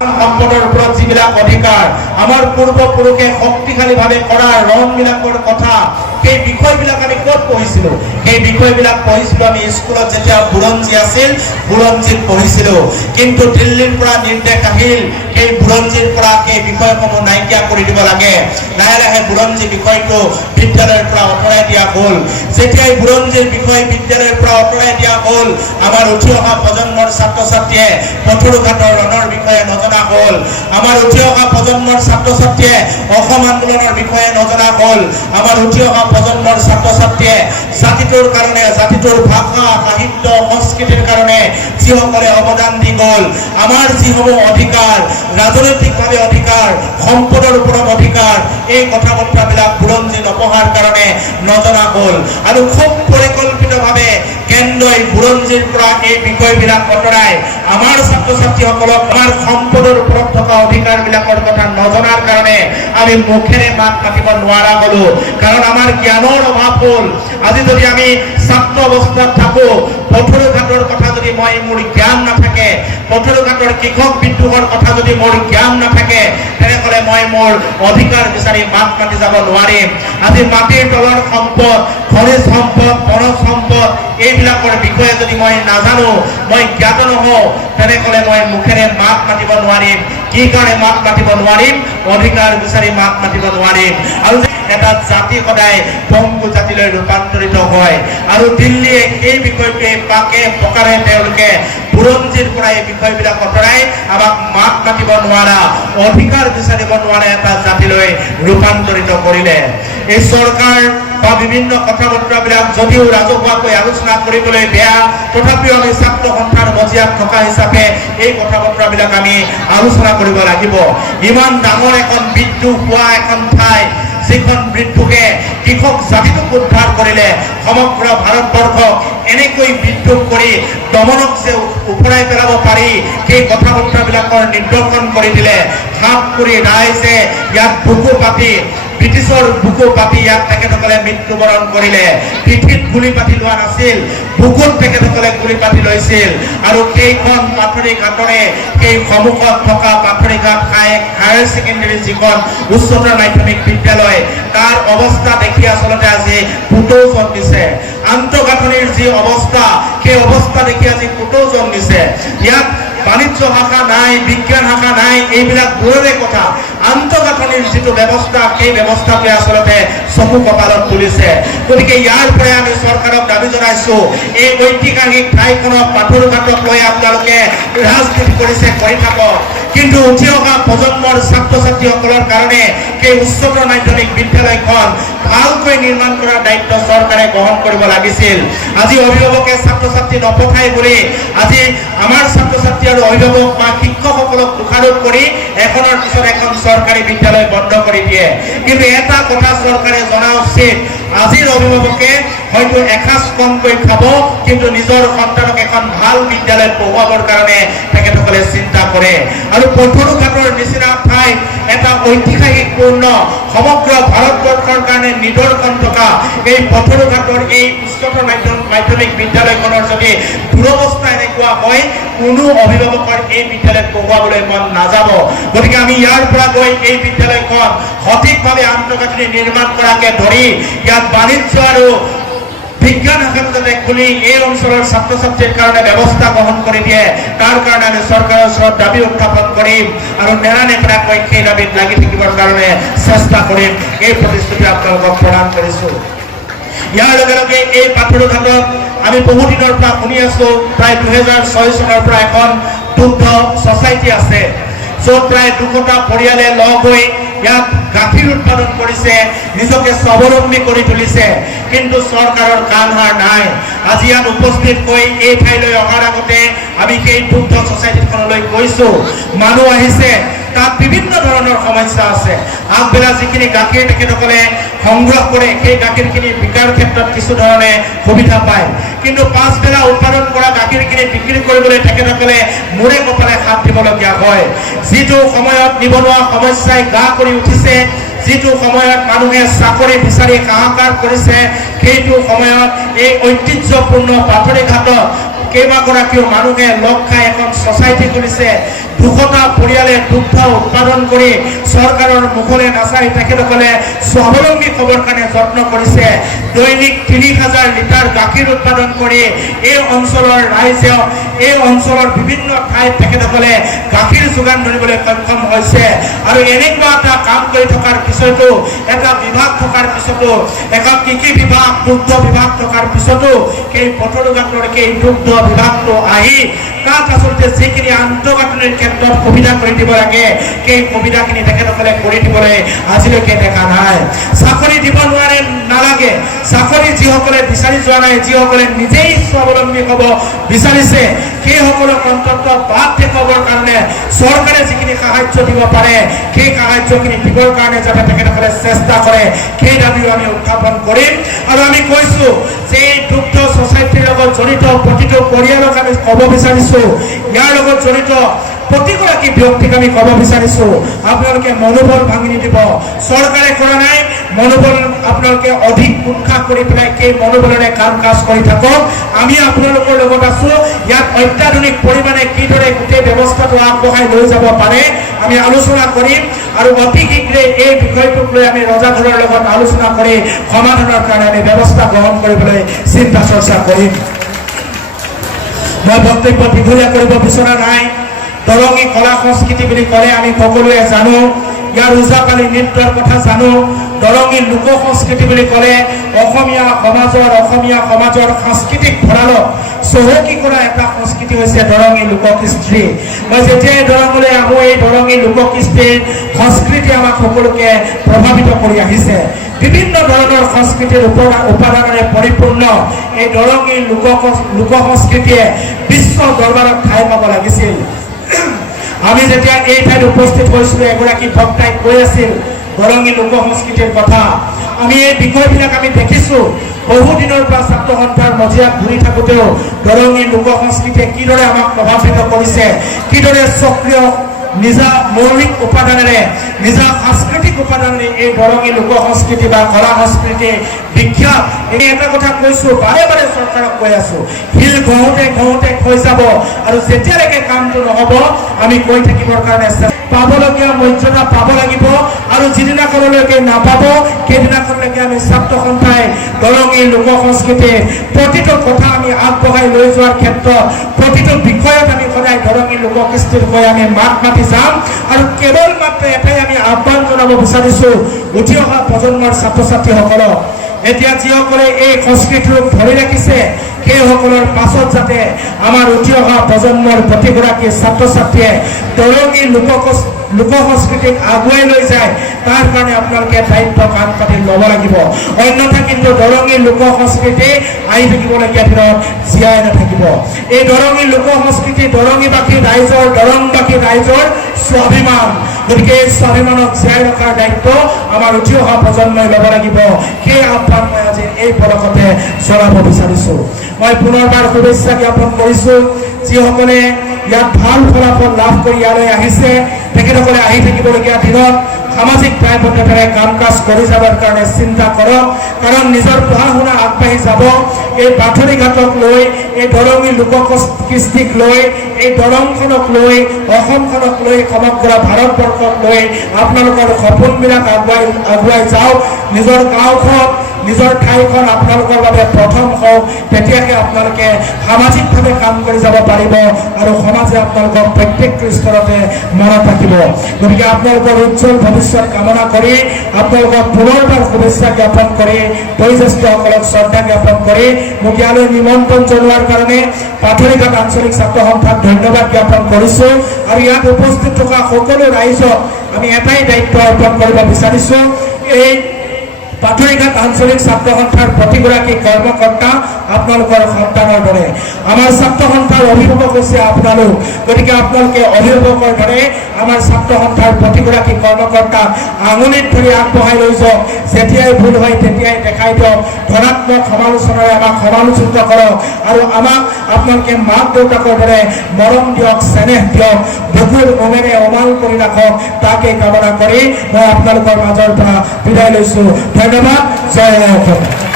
সম্পদৰ ওপৰত যিবিলাক অধিকাৰ আমাৰ পূৰ্বপুৰুষে শক্তিশালীভাৱে কৰা ৰণবিলাকৰ কথা সেই বিষয়বিলাক আমি ক'ত পঢ়িছিলোঁ সেই বিষয়বিলাক পঢ়িছিলোঁ আমি স্কুলত যেতিয়া বুৰঞ্জী আছিল বুৰঞ্জীত পঢ়িছিলোঁ কিন্তু দিল্লীৰ পৰা নিৰ্দেশ আহিল সেই বুৰঞ্জীৰ পৰা সেই বিষয়সমূহ নাইকিয়া কৰি দিব লাগে লাহে লাহে বুৰঞ্জী বিষয়টো বিদ্যালয়ৰ পৰা আঁতৰাই দিয়া হ'ল যেতিয়াই বুৰঞ্জীৰ বিষয় বিদ্যালয়ৰ পৰা আঁতৰাই দিয়া হ'ল আমাৰ উঠি অহা প্ৰজন্মৰ ছাত্ৰ ছাত্ৰীয়ে পথৰুঘাটৰ ৰণৰ বিষয়ে নজনা হ'ল আমাৰ উঠি অহা প্ৰজন্মৰ ছাত্ৰ ছাত্ৰীয়ে অসম আন্দোলনৰ বিষয়ে নজনা হ'ল আমাৰ উঠি অহা প্ৰজন্মৰ ছাত্ৰ ছাত্ৰীয়ে জাতিটোৰ কাৰণে জাতিটোৰ ভাষা সাহিত্য সংস্কৃতিৰ কাৰণে যিসকলে অৱদান দি গ'ল আমাৰ যিসমূহ অধিকাৰ ৰাজনৈতিকভাৱে অধিকাৰ সম্পদৰ ওপৰত অধিকাৰ এই কথা বতৰাবিলাক বুৰঞ্জী নপঢ়াৰ কাৰণে নজনা হ'ল আৰু খুব পৰিকল্পিতভাৱে কেন্দ্ৰই বুৰঞ্জীৰ পৰা এই বিষয়বিলাক আঁতৰাই আমাৰ ছাত্ৰ ছাত্ৰীসকলক আমাৰ সম্পদৰ ওপৰত থকা অধিকাৰবিলাকৰ কথা নজনাৰ কাৰণে আমি মুখেৰে মাত মাতিব নোৱাৰা হ'লো কাৰণ আমাৰ জ্ঞানৰ অভাৱ হ'ল আজি যদি আমি ছাত্ৰ অৱস্থাত থাকোঁ পথৰুঘাটৰ কথা যদি মোৰ জ্ঞান নাথাকে পথৰুঘাটৰ কৃষক বিদ্ৰোহৰ কথা যদি মোৰ জ্ঞান নাথাকে তেনেহ'লে মই মোৰ অধিকাৰ বিচাৰি মাত মাতি যাব নোৱাৰিম আজি মাটিৰ তলৰ সম্পদ খনিজ সম্পদ বনজ সম্পদ এইবিলাকৰ বিষয়ে যদি মই নাজানো মই জ্ঞাত নহওঁ তেনেহ'লে মই মুখেৰে মাত মাতিব নোৱাৰিম কি কাৰণে মাত মাতিব নোৱাৰিম অধিকাৰ বিচাৰি মাত মাতিব নোৱাৰিম আৰু এটা জাতি সদায় পংগু জাতিলৈ ৰূপান্তৰিত হয় আৰু দিল্লীয়ে এই বিষয়টোৱে পাকে পকাৰে তেওঁলোকে বুৰঞ্জীৰ পৰা এই বিষয়বিলাক আঁতৰাই আমাক মাত মাতিব নোৱাৰা অধিকাৰ বিচাৰিব নোৱাৰা এটা জাতিলৈ ৰূপান্তৰিত কৰিলে এই চৰকাৰ বা বিভিন্ন কথা বতৰাবিলাক যদিও ৰাজহুৱাকৈ আলোচনা কৰিবলৈ বেয়া তথাপিও আমি ছাত্ৰ সন্থাৰ মজিয়াত থকা হিচাপে এই কথা বতৰাবিলাক আমি আলোচনা কৰিব লাগিব ইমান ডাঙৰ এখন বিদ্ৰোহ হোৱা এখন ঠাই যিখন বিদ্ৰোহে কৃষক জাতিটোক উদ্ধাৰ কৰিলে সমগ্ৰ ভাৰতবৰ্ষক এনেকৈ বিদ্ৰোহ কৰি দমনক যে উপৰাই পেলাব পাৰি সেই কথা বতৰাবিলাকৰ নিদৰ্শন কৰি দিলে হাত কৰি ৰাইজে ইয়াত বুকু পাতি ব্ৰিটিছৰ বুকু পাতি ইয়াত তেখেতসকলে মৃত্যুবৰণ কৰিলে পিঠিত গুলি পাতি লোৱা নাছিল বুকুত তেখেতসকলে গুলি পাতি লৈছিল আৰু সেইখন পাথৰী ঘাটৰে সেই সন্মুখত থকা পাথৰী ঘাট হায়াৰ ছেকেণ্ডেৰী যিখন উচ্চতৰ মাধ্যমিক বিদ্যালয় তাৰ অৱস্থা দেখি আচলতে আজি পুতৌ জন্মিছে আন্তঃগাঁথনিৰ যি অৱস্থা সেই অৱস্থা দেখি আজি পুতৌ জন্মিছে ইয়াত বাণিজ্য শাখা নাই বিজ্ঞান শাখা নাই এইবিলাক দূৰৰে কথা আন্তঃগাঁথনিৰ যিটো ব্যৱস্থা সেই ব্যৱস্থাটোৱে আচলতে চকু কপালত তুলিছে গতিকে ইয়াৰ পৰাই আমি চৰকাৰক দাবী জনাইছোঁ এই ঐতিহাসিক ঠাইখনক পাথৰুঘাটক লৈ আপোনালোকে ৰাজনীতি কৰিছে কৰি থাকক কিন্তু উঠি অহা প্ৰজন্মৰ ছাত্ৰ ছাত্ৰীসকলৰ কাৰণে সেই উচ্চতৰ মাধ্যমিক বিদ্যালয়খন ভালকৈ নিৰ্মাণ কৰাৰ দায়িত্ব চৰকাৰে গ্ৰহণ কৰিব লাগিছিল আজি অভিভাৱকে ছাত্ৰ ছাত্ৰী নপঠাই বুলি আজি আমাৰ ছাত্ৰ ছাত্ৰী আৰু অভিভাৱক বা শিক্ষকসকলক দোষাৰোপ কৰি এখনৰ পিছত এখন চৰকাৰী বিদ্যালয় বন্ধ কৰি দিয়ে কিন্তু এটা কথা চৰকাৰে জনা উচিত আজিৰ অভিভাৱকে হয়তো এসাঁজ কমকৈ খাব কিন্তু নিজৰ সন্তানক এখন ভাল বিদ্যালয়ত পঢ়ুৱাবৰ কাৰণে তেখেতসকলে চিন্তা কৰে আৰু পথৰুঘাটৰ নিচিনা ঠাই এটা ঐতিহাসিকপূৰ্ণ সমগ্ৰ ভাৰতবৰ্ষৰ কাৰণে নিদৰ্শন থকা এই পথৰুঘাটৰ এই উচ্চতৰ মাধ্যমিক বিদ্যালয়খনৰ যদি দুৰৱস্থা এনেকুৱা হয় কোনো অভিভাৱকৰ এই বিদ্যালয়ত পঢ়ুৱাবলৈ মন নাযাব গতিকে আমি ইয়াৰ পৰা গৈ এই বিদ্যালয়খন সঠিকভাৱে আন্তঃগাঁথনি নিৰ্মাণ কৰাকে ধৰি ইয়াত বাণিজ্য আৰু বিজ্ঞান শাখাটো যাতে খুলি এই অঞ্চলৰ ছাত্ৰ ছাত্ৰীৰ কাৰণে ব্যৱস্থা গ্ৰহণ কৰি দিয়ে তাৰ কাৰণে আমি চৰকাৰৰ ওচৰত দাবী উত্থাপন কৰিম আৰু নেৰানেপেৰাকৈ সেই দাবীত লাগি থাকিবৰ কাৰণে চেষ্টা কৰিম এই প্ৰতিশ্ৰুতি আপোনালোকক প্ৰদান কৰিছোঁ ইয়াৰ লগে লগে এই পাথৰুঘাটত আমি বহুদিনৰ পৰা শুনি আছোঁ প্ৰায় 2006 চনৰ পৰা এখন দুগ্ধ ছ'চাইটি আছে য'ত প্ৰায় 200টা পৰিয়ালে লগ হৈ ইয়াত গাখীৰ উৎপাদন কৰিছে নিজকে স্বাৱলম্বী কৰি তুলিছে কিন্তু চৰকাৰৰ কাণ সাৰ নাই আজি ইয়াত উপস্থিত হৈ এই ঠাইলৈ অহাৰ আগতে আমি সেই দুগ্ধ ছ'চাইটিখনলৈ গৈছোঁ মানুহ আহিছে তাত বিভিন্ন ধৰণৰ সমস্যা আছে আগবেলা যিখিনি গাখীৰ তেখেতসকলে সংগ্ৰহ কৰে সেই গাখীৰখিনি বিকাৰ ক্ষেত্ৰত কিছু ধৰণে সুবিধা পায় কিন্তু পাছবেলা উৎপাদন কৰা গাখীৰখিনি বিক্ৰী কৰিবলৈ তেখেতসকলে মূৰে কপালে হাত দিবলগীয়া হয় যিটো সময়ত নিবনুৱা সমস্যাই গা কৰি উঠিছে যিটো সময়ত মানুহে চাকৰি বিচাৰি হাহাকাৰ কৰিছে সেইটো সময়ত এই ঐতিহ্যপূৰ্ণ পাথৰী ঘাটত কেইবাগৰাকীও মানুহে লগ খাই এখন ছ'চাইটি খুলিছে। 200টা পৰিয়ালে দুগ্ধ উৎপাদন কৰি চৰকাৰৰ মুখলৈ নাচাই তেখেতসকলে স্বাৱলম্বী হ'বৰ কাৰণে যত্ন কৰিছে। দৈনিক 30,000 লিটাৰ গাখীৰ উৎপাদন কৰি এই অঞ্চলৰ ৰাইজক এই অঞ্চলৰ বিভিন্ন ঠাইত তেখেতসকলে গাখীৰ যোগান ধৰিবলৈ সক্ষম হৈছে। আৰু এনেকুৱা এটা কাম কৰি থকাৰ পিছতো, এটা বিভাগ থকাৰ পিছতো, এখন কৃষি বিভাগ, দুগ্ধ বিভাগ থকাৰ পিছতো সেই বটলঘাটৰ সেই দুগ্ধ বিভাগটো আহি তাত আচলতে যিখিনি আন্তঃগাঁথনিৰ ক্ষেত্ৰত সুবিধা কৰি দিব লাগে সেই সুবিধাখিনি তেখেতসকলে কৰি দিবলৈ আজিলৈকে দেখা নাই। চাকৰি দিব নোৱাৰে, নালাগে। চাকৰি যিসকলে বিচাৰি যোৱা নাই, যিসকলে নিজেই স্বাৱলম্বী হ'ব বিচাৰিছে, সেইসকলক অন্তত বাদ দেখুৱাবৰ কাৰণে চৰকাৰে যিখিনি সাহায্য দিব পাৰে সেই সাহায্যখিনি দিবৰ কাৰণে যাতে তেখেতসকলে চেষ্টা কৰে, সেই দাবীও আমি উত্থাপন কৰিম। আৰু আমি কৈছোঁ যে এই দুগ্ধ ছ'চাইটিৰ লগত জড়িত প্ৰতিটো পৰিয়ালক আমি ক'ব বিচাৰিছোঁ, ইয়াৰ লগত জড়িত প্ৰতিগৰাকী ব্যক্তিক আমি ক'ব বিচাৰিছোঁ, আপোনালোকে মনোবল ভাঙি নিদিব। চৰকাৰে কৰা নাই, মনোবল আপোনালোকে অধিক উৎসাহ কৰি পেলাই সেই মনোবলেৰে কাম কাজ কৰি থাকক। আমি আপোনালোকৰ লগত আছোঁ। ইয়াত অত্যাধুনিক পৰিমাণে কিদৰে গোটেই ব্যৱস্থাটো আগবঢ়াই লৈ যাব পাৰে আমি আলোচনা কৰিম। আৰু অতি শীঘ্ৰে এই বিষয়টোক লৈ আমি ৰজাঘৰৰ লগত আলোচনা কৰি সমাধানৰ কাৰণে আমি ব্যৱস্থা গ্ৰহণ কৰিবলৈ চিন্তা চৰ্চা কৰিম। মই বক্তব্য দীঘলীয়া কৰিব বিচৰা নাই। দৰঙী কলা সংস্কৃতি বুলি ক'লে আমি সকলোৱে জানো, ইয়াৰ ওজাপালি নৃত্যৰ কথা জানো। দৰঙী লোক সংস্কৃতি বুলি ক'লে অসমীয়া সমাজৰ সাংস্কৃতিক ভঁৰালক চহকী কৰা এটা সংস্কৃতি হৈছে দৰঙী লোককৃষ্টি। মই যেতিয়াই দৰঙলৈ আহোঁ, এই দৰঙী লোককৃষ্টিৰ সংস্কৃতি আমাক সকলোকে প্ৰভাৱিত কৰি আহিছে। বিভিন্ন ধৰণৰ সংস্কৃতিৰ উপাদানেৰে পৰিপূৰ্ণ এই দৰঙী লোক সংস্কৃতিয়ে বিশ্ব দৰবাৰত ঠাই পাব লাগিছিল। আমি যেতিয়া এই ঠাইত উপস্থিত হৈছিলোঁ, এগৰাকী বক্তাই কৈ আছিল দৰঙী লোক সংস্কৃতিৰ কথা। আমি এই বিষয়বিলাক আমি দেখিছোঁ। বহুদিনৰ পৰা ছাত্ৰ সন্থাৰ মজিয়াত ঘূৰি থাকোঁতেও দৰঙী লোক সংস্কৃতিয়ে কিদৰে আমাক প্ৰভাৱিত কৰিছে, কিদৰে সক্ৰিয় নিজা মৌলিক উপাদানেৰে, নিজা সাংস্কৃতিক উপাদানেৰে এই দৰঙী লোক সংস্কৃতি বা কলা সংস্কৃতি বিখ্যাত। এই এটা কথা কৈছোঁ, বাৰে বাৰে চৰকাৰক কৈ আছোঁ, শিল ঘঁহোতে হৈ যাব। আৰু যেতিয়ালৈকে কামটো নহ'ব আমি কৈ থাকিবৰ কাৰণে পাবলগীয়া মৰ্যাদা পাব লাগিব। আৰু যিদিনাখনলৈকে নাপাব সেইদিনাখনলৈকে আমি ছাত্ৰ সন্থাই দৰঙী লোক সংস্কৃতিৰ প্ৰতিটো কথা আমি আগবঢ়াই লৈ যোৱাৰ ক্ষেত্ৰত প্ৰতিটো বিষয়ত আমি সদায় দৰঙী লোককৃষ্টিৰ হৈ আমি মাত মাতি যাম। আৰু কেৱল মাত্ৰ এটাই আমি আহ্বান জনাব বিচাৰিছোঁ উঠি অহা প্ৰজন্মৰ ছাত্ৰ ছাত্ৰীসকলক, এতিয়া যিসকলে এই সংস্কৃতিক ধৰি ৰাখিছে সেইসকলৰ পাছত যাতে আমাৰ উঠি অহা প্ৰজন্মৰ প্ৰতিগৰাকী ছাত্ৰ ছাত্ৰীয়ে দৰঙী লোক সংস্কৃতিক আগুৱাই লৈ যায়, তাৰ কাৰণে আপোনালোকে দায়িত্ব কাম পাতি ল'ব লাগিব। অন্যথা কিন্তু দৰঙী লোক সংস্কৃতি আহি থাকিবলগীয়া দিনত জীয়াই নাথাকিব। এই দৰঙী লোক সংস্কৃতি দৰঙীবাসী ৰাইজৰ স্বাভিমান। গতিকে এই স্বাভিমানক জীয়াই ৰখাৰ দায়িত্ব আমাৰ উঠি অহা প্ৰজন্মই ল'ব লাগিব। সেই আহ্বান মই আজি এই পদকতে জনাব বিচাৰিছোঁ। মই পুনৰবাৰ শুভেচ্ছা জ্ঞাপন কৰিছোঁ যিসকলে ইয়াত ভাল ফলাফল লাভ কৰি ইয়ালৈ আহিছে, তেখেতসকলে আহি থাকিবলগীয়া দিনত সামাজিক দায়বদ্ধতাৰে কাম কাজ কৰি যাবৰ কাৰণে চিন্তা কৰক। কাৰণ নিজৰ পঢ়া শুনা আগবাঢ়ি যাব। এই বাথৰিঘাটক লৈ, এই দৰঙী লোককৃষ্টিক লৈ, এই দৰংখনক লৈ, অসমখনক লৈ, সমগ্ৰ ভাৰতবৰ্ষক লৈ আপোনালোকৰ সপোনবিলাক আগুৱাই যাওক। নিজৰ গাঁওখন, নিজৰ ঠাইখন আপোনালোকৰ বাবে প্ৰথম হওক, তেতিয়াহে আপোনালোকে সামাজিকভাৱে কাম কৰি যাব পাৰিব আৰু সমাজে আপোনালোকক প্ৰত্যেকটো স্তৰতে মনত ৰাখিব। গতিকে আপোনালোকৰ উজ্জ্বল ভৱিষ্যত কামনা কৰি আপোনালোকক পুনৰবাৰ শুভেচ্ছা জ্ঞাপন কৰি বয়োজ্যেষ্ঠসকলক শ্ৰদ্ধা জ্ঞাপন কৰি মোক ইয়ালৈ নিমন্ত্ৰণ জনোৱাৰ কাৰণে পাথৰিঘাট আঞ্চলিক ছাত্ৰ সন্থাক ধন্যবাদ জ্ঞাপন কৰিছোঁ। আৰু ইয়াত উপস্থিত থকা সকলো ৰাইজক আমি এটাই দায়িত্ব অৰ্পণ কৰিব বিচাৰিছোঁ, এই পাথৰিঘাট আঞ্চলিক ছাত্ৰ সন্থাৰ প্ৰতিগৰাকী কৰ্মকৰ্তা আপোনালোকৰ সন্তানৰ দৰে। আমাৰ ছাত্ৰ সন্থাৰ অভিভাৱক হৈছে আপোনালোক। গতিকে আপোনালোকে অভিভাৱকৰ দৰে আমাৰ ছাত্ৰ সন্থাৰ প্ৰতিগৰাকী কৰ্মকৰ্তাক আঙুলিত ধৰি আগবঢ়াই লৈ যাওক। যেতিয়াই ভুল হয় তেতিয়াই দেখাই দিয়ক। ধনাত্মক সমালোচনাৰে আমাক সমালোচিত কৰক আৰু আমাক আপোনালোকে মাক দেউতাকৰ দৰে মৰম দিয়ক, চেনেহ দিয়ক, বুকুৰ উমেৰে অমাল কৰি ৰাখক। তাকে কামনা কৰি মই আপোনালোকৰ মাজৰ পৰা বিদায় লৈছোঁ। ধন্যবাদ। জয় অসম।